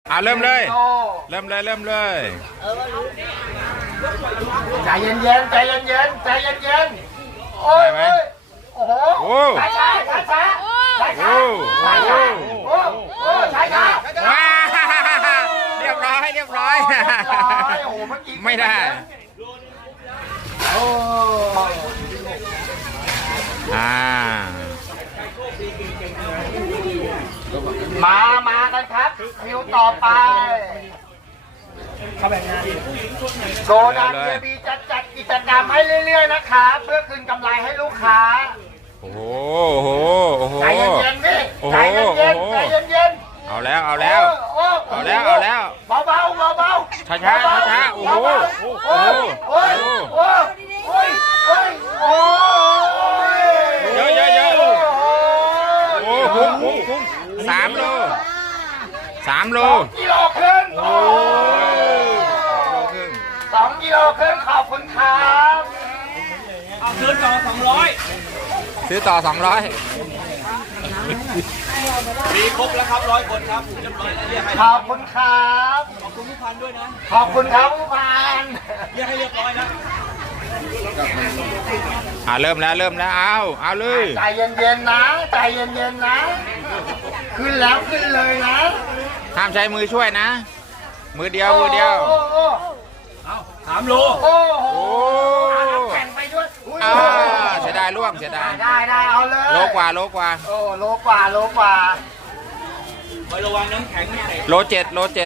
เริ่มเลยโลเริ่มเลยใจเย็นๆใจเย็นๆใจเย็นๆโอ้ยได้ไหมโอ้โหโอ้ช้าช้าช้าช้าช้าช้าโอ้ช้าช้าโอ้โอ้ช้าช้าว้าเรียบร้อยโอ้โหเมื่อกี้ไม่ได้โอ้อ่ามากันครับคิวต่อไปโซดาเทียบีจะจัดกิจกรรมให้เรื่อยๆนะครับเพื่อคืนกำไรให้ลูกค้าโอ้โหโอ้โหโอ้โหใจเย็นๆพี่โอ้โหใจเย็นโอ้โหๆใจเย็นๆเอาแล้วเบาเช้าๆโอ้โหโอ้ยโอ้ยโอ้ยโอ้ยโอ้ยโอ้ยเยอะโอ้คุ้ม3 โลกิโลครึ่งโอ้โลครึ่ง 2 กิโลครึ่งขอบคุณครับเอาคืนต่อ200 ซื้อต่อ 200 มีครบแล้วครับ100 คนครับเรียบร้อยแล้วเรียกให้ขอบคุณครับขอบคุณผู้พันด้วยนะขอบคุณครับผู้พันเรียกให้เรียบร้อยนะเริ่มแล้วเอาเลยใจเย็นๆนะใจเย็นๆนะขึ้นแล้วขึ้นเลยนะห้ามใช้มือช่วยนะ มือเดียวโอ้โหเอา3 โลโอ้โหโอ้แข่งไปด้วยอุ๊ยเสียดายล่วงเสียดายได้เอาเลยโลกว่าโอ้โลกว่าคอยระวังน้ำแข็งไม่แตกโล 7